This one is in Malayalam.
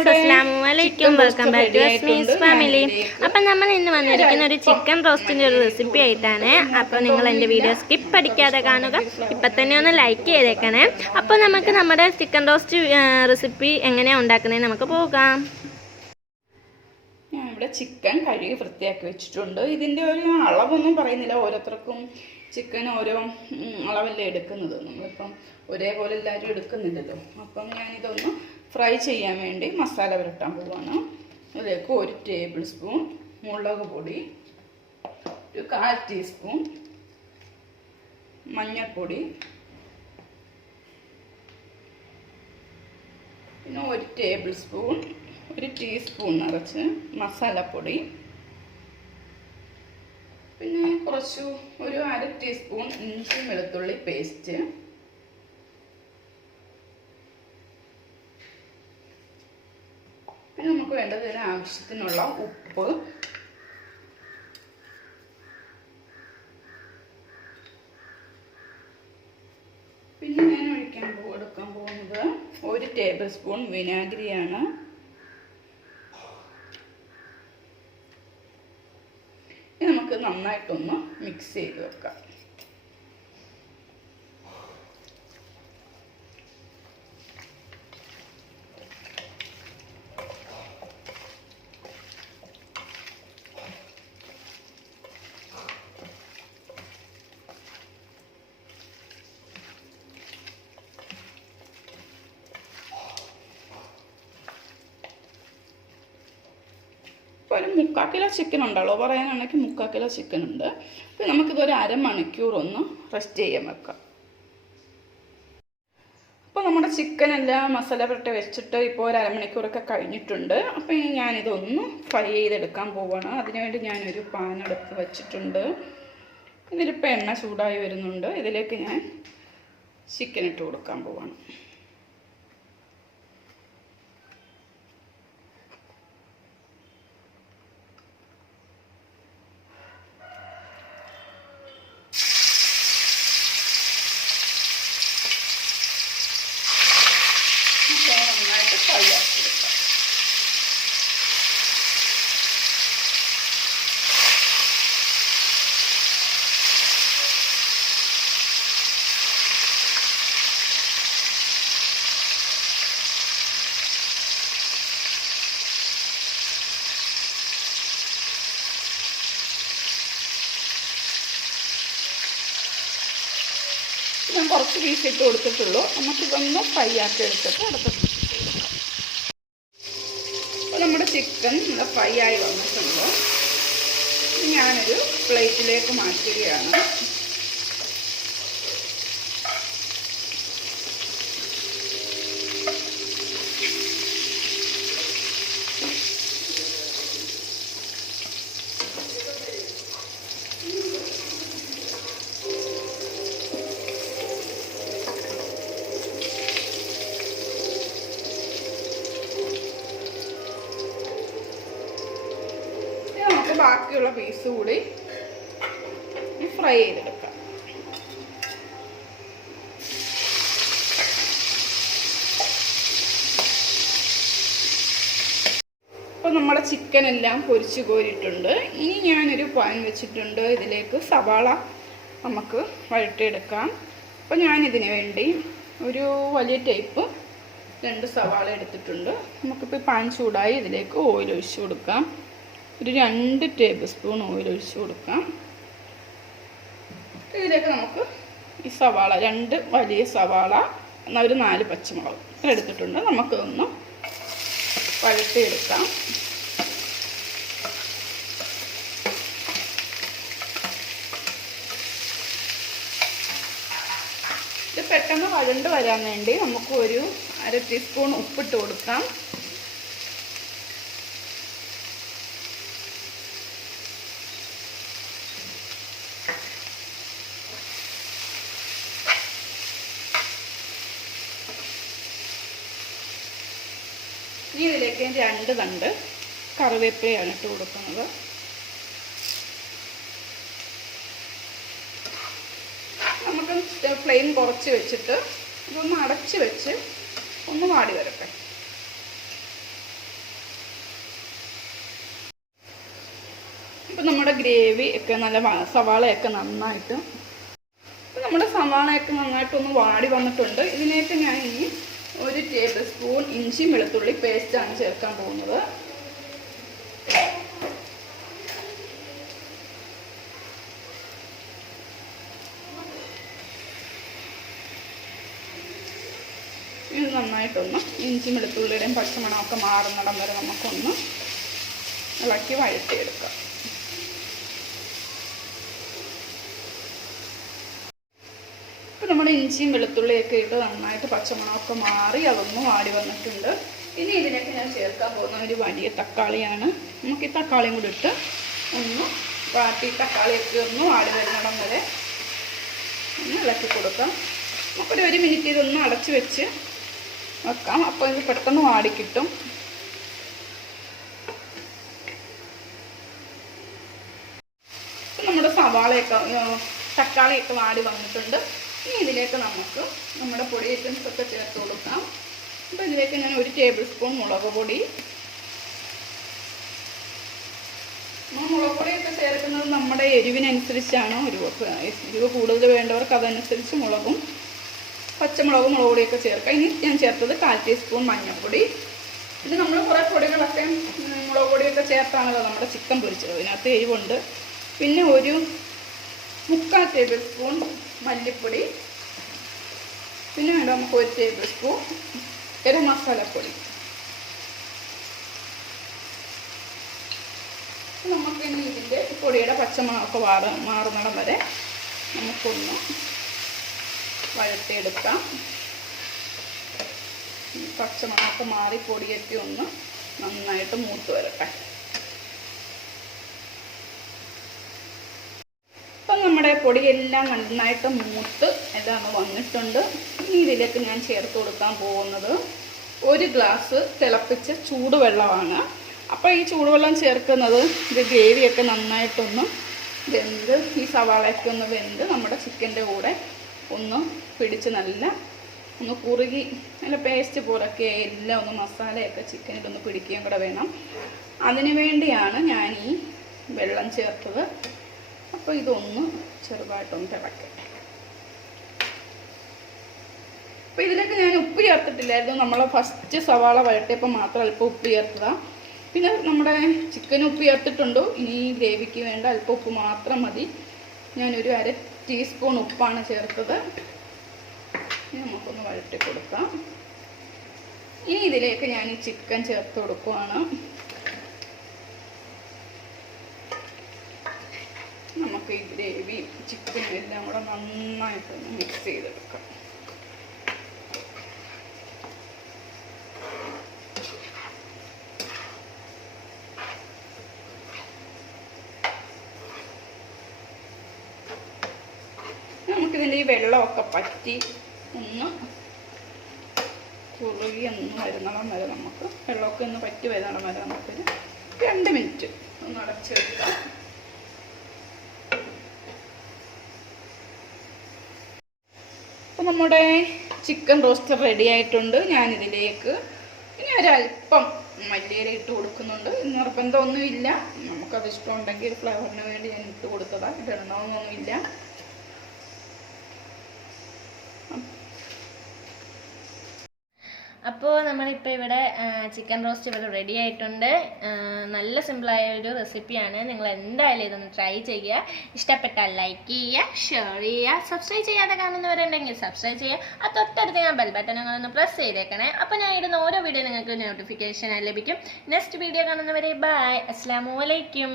അസ്സലാമുഅലൈക്കും വെൽക്കം ബാക്ക് ടു അസ്മീസ് ഫാമിലി. അപ്പം നമ്മൾ ഇന്ന് വന്നിരിക്കുന്ന ഒരു ചിക്കൻ റോസ്റ്റിൻ്റെ ഒരു റെസിപ്പി ആയിട്ടാണ്. അപ്പോൾ നിങ്ങൾ എൻ്റെ വീഡിയോ സ്കിപ്പ് അടിക്കാതെ കാണുക, ഇപ്പം തന്നെ ഒന്ന് ലൈക്ക് ചെയ്തേക്കണേ. അപ്പോൾ നമുക്ക് നമ്മുടെ ചിക്കൻ റോസ്റ്റ് റെസിപ്പി എങ്ങനെയാണ് ഉണ്ടാക്കുന്നത് നമുക്ക് പോകാം. ഞാൻ ഇവിടെ ചിക്കൻ കഴുകി വൃത്തിയാക്കി വെച്ചിട്ടുണ്ട്. ഇതിൻ്റെ ഒരു അളവൊന്നും പറയുന്നില്ല, ഓരോരുത്തർക്കും ചിക്കൻ ഓരോ അളവല്ലേ എടുക്കുന്നത്. നമ്മളിപ്പം ഒരേപോലെ എല്ലാവരും എടുക്കുന്നില്ലല്ലോ. അപ്പം ഞാനിതൊന്ന് ഫ്രൈ ചെയ്യാൻ വേണ്ടി മസാല പുരട്ടാൻ പോവാണ്. അതിലേക്ക് 1 ടേബിൾ സ്പൂൺ മുളക് പൊടി, ഒരു 1/4 ടീസ്പൂൺ മഞ്ഞൾപ്പൊടി, പിന്നെ 1 ടേബിൾ സ്പൂൺ 1 ടീസ്പൂൺ നിറച്ച് മസാലപ്പൊടി, പിന്നെ കുറച്ച് ഒരു 1/2 ടീസ്പൂൺ ഇഞ്ചി വെളുത്തുള്ളി പേസ്റ്റ്, പിന്നെ നമുക്ക് വേണ്ടത് ആവശ്യത്തിനുള്ള ഉപ്പ്, പിന്നെ ഞാൻ എടുക്കാൻ പോകുന്നത് 1 ടേബിൾ സ്പൂൺ വിനാഗിരിയാണ്. നമുക്ക് നന്നായിട്ടൊന്ന് മിക്സ് ചെയ്ത് വെക്കാം. ഇപ്പോൾ ഒരു 3/4 കിലോ ചിക്കൻ ഉണ്ടല്ലോ, പറയാനാണെങ്കിൽ 3/4 കിലോ ചിക്കൻ ഉണ്ട്. അപ്പോൾ നമുക്കിതൊരു അരമണിക്കൂർ ഒന്ന് റെസ്റ്റ് ചെയ്യാൻ വെക്കാം. അപ്പോൾ നമ്മുടെ ചിക്കൻ എല്ലാം മസാല പുരട്ടി വെച്ചിട്ട് ഇപ്പോൾ ഒരു അരമണിക്കൂറൊക്കെ കഴിഞ്ഞിട്ടുണ്ട്. അപ്പോൾ ഇനി ഞാനിതൊന്ന് ഫ്രൈ ചെയ്തെടുക്കാൻ പോവുകയാണ്. അതിനുവേണ്ടി ഞാനൊരു പാൻ എടുത്ത് വെച്ചിട്ടുണ്ട്. ഇതിലിപ്പോൾ എണ്ണ ചൂടായി വരുന്നുണ്ട്. ഇതിലേക്ക് ഞാൻ ചിക്കൻ ഇട്ട് കൊടുക്കാൻ പോവുകയാണ്. നന്നായിട്ട് ഫ്രൈ ആക്കി എടുക്കാം. ഞാൻ കുറച്ച് പീസ് ഇട്ട് കൊടുത്തിട്ടുള്ളൂ. നമുക്കിതൊന്ന് ഫ്രൈ ആക്കി എടുത്തിട്ട് അടുത്ത പീസ് ഇട്ട് കൊടുക്കാം. അപ്പോൾ നമ്മുടെ ചിക്കൻ ഇവിടെ ഫ്രൈ ആയി വന്നിട്ടുണ്ട്. ഞാനൊരു പ്ലേറ്റിലേക്ക് മാറ്റുകയാണ്. ബാക്കിയുള്ള പീസ് കൂടി ഫ്രൈ ചെയ്തെടുക്കാം. അപ്പോൾ നമ്മുടെ ചിക്കൻ എല്ലാം പൊരിച്ച് കോരിയിട്ടുണ്ട്. ഇനി ഞാനൊരു പാൻ വെച്ചിട്ടുണ്ട്. ഇതിലേക്ക് സവാള നമുക്ക് വഴറ്റിയെടുക്കാം. അപ്പോൾ ഞാനിതിന് വേണ്ടി ഒരു വലിയ ടൈപ്പ് 2 സവാള എടുത്തിട്ടുണ്ട്. നമുക്കിപ്പോൾ പാൻ ചൂടായി ഇതിലേക്ക് ഓയിൽ ഒഴിച്ച് കൊടുക്കാം. ഒരു 2 ടേബിൾ സ്പൂൺ ഓയിൽ ഒഴിച്ച് കൊടുക്കാം. ഇതിലേക്ക് നമുക്ക് ഈ സവാള 2 വലിയ സവാള എന്നാൽ ഒരു 4 പച്ചമുളക് എടുത്തിട്ടുണ്ട്. നമുക്കൊന്ന് വഴറ്റിയെടുക്കാം. ഇത് പെട്ടെന്ന് വഴണ്ട് വരാൻ വേണ്ടി നമുക്ക് ഒരു 1/2 ടീസ്പൂൺ ഉപ്പിട്ട് കൊടുക്കാം. ഇനി ഇതിലേക്ക് 2 തണ്ട് കറിവേപ്പിലയാണ് ഇട്ട് കൊടുക്കുന്നത്. നമുക്ക് ഫ്ലെയിം കുറച്ച് വെച്ചിട്ട് ഇതൊന്ന് അടച്ച് വെച്ച് ഒന്ന് വാടി വരട്ടെ. ഇപ്പം നമ്മുടെ ഗ്രേവി ഒക്കെ നല്ല സവാളയൊക്കെ നന്നായിട്ട് ഇപ്പം നമ്മുടെ സവാളയൊക്കെ നന്നായിട്ടൊന്ന് വാടി വന്നിട്ടുണ്ട്. ഇതിലേക്ക് ഞാൻ ഇനി 1 ടേബിൾ സ്പൂൺ ഇഞ്ചി വെളുത്തുള്ളി പേസ്റ്റാണ് ചേർക്കാൻ പോകുന്നത്. ഇത് നന്നായിട്ടൊന്ന് ഇഞ്ചി വെളുത്തുള്ളിയുടെയും പച്ചമണമൊക്കെ മാറുന്നിടം വരെ നമുക്കൊന്ന് ഇളക്കി വഴറ്റിയെടുക്കാം. ഇപ്പം നമ്മുടെ ഇഞ്ചിയും വെളുത്തുള്ളിയൊക്കെ ഇട്ട് നന്നായിട്ട് പച്ചമണമൊക്കെ മാറി അതൊന്ന് വാടി വന്നിട്ടുണ്ട്. ഇനി ഇതിലേക്ക് ഞാൻ ചേർക്കാൻ പോകുന്ന ഒരു വലിയ തക്കാളിയാണ്. നമുക്ക് ഈ തക്കാളിയും കൂടി ഇട്ട് ഒന്ന് വാട്ടി തക്കാളിയൊക്കെ ഒന്ന് വാടി വരുന്നിടം വരെ ഒന്ന് ഇളക്കി കൊടുക്കാം. നമുക്കൊരു 1 മിനിറ്റ് ഇതൊന്ന് അടച്ച് വെച്ച് വെക്കാം. അപ്പോൾ ഇത് പെട്ടെന്ന് വാടിക്കിട്ടും. നമ്മുടെ സവാളയൊക്കെ തക്കാളിയൊക്കെ വാടി വന്നിട്ടുണ്ട്. ഇനി ഇതിലേക്ക് നമുക്ക് നമ്മുടെ പൊടി ഐറ്റംസ് ഒക്കെ ചേർത്ത് കൊടുക്കാം. അപ്പോൾ ഇതിലേക്ക് ഞാൻ 1 ടേബിൾ സ്പൂൺ മുളക് പൊടി. മുളക് പൊടിയൊക്കെ ചേർക്കുന്നത് നമ്മുടെ എരിവിനനുസരിച്ചാണ്. എരിവ് കൂടുതൽ വേണ്ടവർക്ക് അതനുസരിച്ച് മുളകും പച്ചമുളകും മുളക് പൊടിയൊക്കെ ചേർക്കാം. ഇനി ഞാൻ ചേർത്തത് 1/4 ടീസ്പൂൺ മഞ്ഞൾപ്പൊടി. ഇത് നമ്മൾ കുറേ പൊടികളൊക്കെ മുളക് പൊടിയൊക്കെ ചേർത്താണല്ലോ നമ്മുടെ ചിക്കൻ പൊരിച്ചത്. അതിനകത്ത് എരിവുണ്ട്. പിന്നെ ഒരു 3/4 ടേബിൾ സ്പൂൺ മല്ലിപ്പൊടി. പിന്നെ വേണ്ട നമുക്ക് 1 ടേബിൾ സ്പൂൺ ഗരം മസാലപ്പൊടി. നമുക്കിനി ഇതിൻ്റെ പൊടിയുടെ പച്ചമണമൊക്കെ മാറുന്നിടം വരെ നമുക്കൊന്ന് വഴറ്റിയെടുക്കാം. പച്ചമണമൊക്കെ മാറി പൊടിയൊക്കെ ഒന്ന് നന്നായിട്ട് മൂത്ത് വരട്ടെ. ഇപ്പം നമ്മുടെ പൊടിയെല്ലാം നന്നായിട്ട് മൂത്ത് എല്ലാം വന്നിട്ടുണ്ട്. ഇനി ഇതിലേക്ക് ഞാൻ ചേർത്ത് കൊടുക്കാൻ പോകുന്നത് 1 ഗ്ലാസ് തിളപ്പിച്ച ചൂടുവെള്ളമാണ്. അപ്പോൾ ഈ ചൂടുവെള്ളം ചേർക്കുന്നത് ഇത് ഗ്രേവിയൊക്കെ നന്നായിട്ടൊന്ന് വെന്ത് ഈ സവാളയൊക്കെ ഒന്ന് വെന്ത് നമ്മുടെ ചിക്കൻ്റെ കൂടെ ഒന്ന് പിടിച്ച് നല്ല ഒന്ന് കുറുകി നല്ല പേസ്റ്റ് പോലൊക്കെ എല്ലാം ഒന്ന് മസാലയൊക്കെ ചിക്കനിലൊന്ന് പിടിക്കുകയും കൂടെ വേണം. അതിന് വേണ്ടിയാണ് ഞാൻ ഈ വെള്ളം ചേർത്തത്. അപ്പോൾ ഇതൊന്ന് ചെറുതായിട്ടൊന്ന് തിളക്കട്ടെ. അപ്പോൾ ഇതിലേക്ക് ഞാൻ ഉപ്പ് ചേർത്തിട്ടില്ലായിരുന്നു. നമ്മൾ ഫസ്റ്റ് സവാള വഴട്ടിയപ്പോൾ മാത്രം അല്പം ഉപ്പ് ചേർത്തതാണ്. പിന്നെ നമ്മുടെ ചിക്കൻ ഉപ്പ് ചേർത്തിട്ടുണ്ടോ. ഇനി ഗ്രേവിക്ക് വേണ്ട അല്പം ഉപ്പ് മാത്രം മതി. ഞാനൊരു 1/2 ടീസ്പൂൺ ഉപ്പാണ് ചേർത്തത്. ഇനി നമുക്കൊന്ന് വഴറ്റി കൊടുക്കാം. ഇനി ഇതിലേക്ക് ഞാൻ ഈ ചിക്കൻ ചേർത്ത് കൊടുക്കുവാണ്. നമുക്ക് ഈ ഗ്രേവി ചിക്കനും എല്ലാം കൂടെ നന്നായിട്ടൊന്ന് മിക്സ് ചെയ്തെടുക്കാം. നമുക്കിതിൻ്റെ ഈ വെള്ളമൊക്കെ പറ്റി ഒന്ന് കുറുകി ഒന്ന് വരുന്നിടം വരെ നമുക്ക് വെള്ളമൊക്കെ ഒന്ന് പറ്റി വരുന്നിടം വരെ നമുക്കൊരു 2 മിനിറ്റ് ഒന്ന് അടച്ച് വെക്കാം. അപ്പോൾ നമ്മുടെ ചിക്കൻ റോസ്റ്റ് റെഡി ആയിട്ടുണ്ട്. ഞാനിതിലേക്ക് ഇനി ഒരല്പം മല്ലിയില ഇട്ട് കൊടുക്കുന്നുണ്ട്. നിർബന്ധമൊന്നുമില്ല. നമുക്കത് ഇഷ്ടമുണ്ടെങ്കിൽ ഫ്ലേവറിന് വേണ്ടി ഞാൻ ഇട്ട് കൊടുത്തതാണ്. ഇടണമെന്നൊന്നുമില്ല. അപ്പോൾ നമ്മളിപ്പോൾ ഇവിടെ ചിക്കൻ റോസ്റ്റ് ഇവിടെ റെഡി ആയിട്ടുണ്ട്. നല്ല സിമ്പിളായ ഒരു റെസിപ്പിയാണ്. നിങ്ങൾ എന്തായാലും ഇതൊന്ന് ട്രൈ ചെയ്യുക. ഇഷ്ടപ്പെട്ടാൽ ലൈക്ക് ചെയ്യുക, ഷെയർ ചെയ്യുക, സബ്സ്ക്രൈബ് ചെയ്യാതെ കാണുന്നവരുണ്ടെങ്കിൽ സബ്സ്ക്രൈബ് ചെയ്യുക. ആ തൊട്ടടുത്ത് ഞാൻ ബെൽ ബട്ടൺ നിങ്ങളൊന്ന് പ്രസ് ചെയ്തേക്കണേ. അപ്പോൾ ഞാൻ ഇടുന്ന ഓരോ വീഡിയോ നിങ്ങൾക്ക് നോട്ടിഫിക്കേഷൻ ലഭിക്കും. നെക്സ്റ്റ് വീഡിയോ കാണുന്നവരെ ബൈ. അസ്സലാമു അലൈക്കും.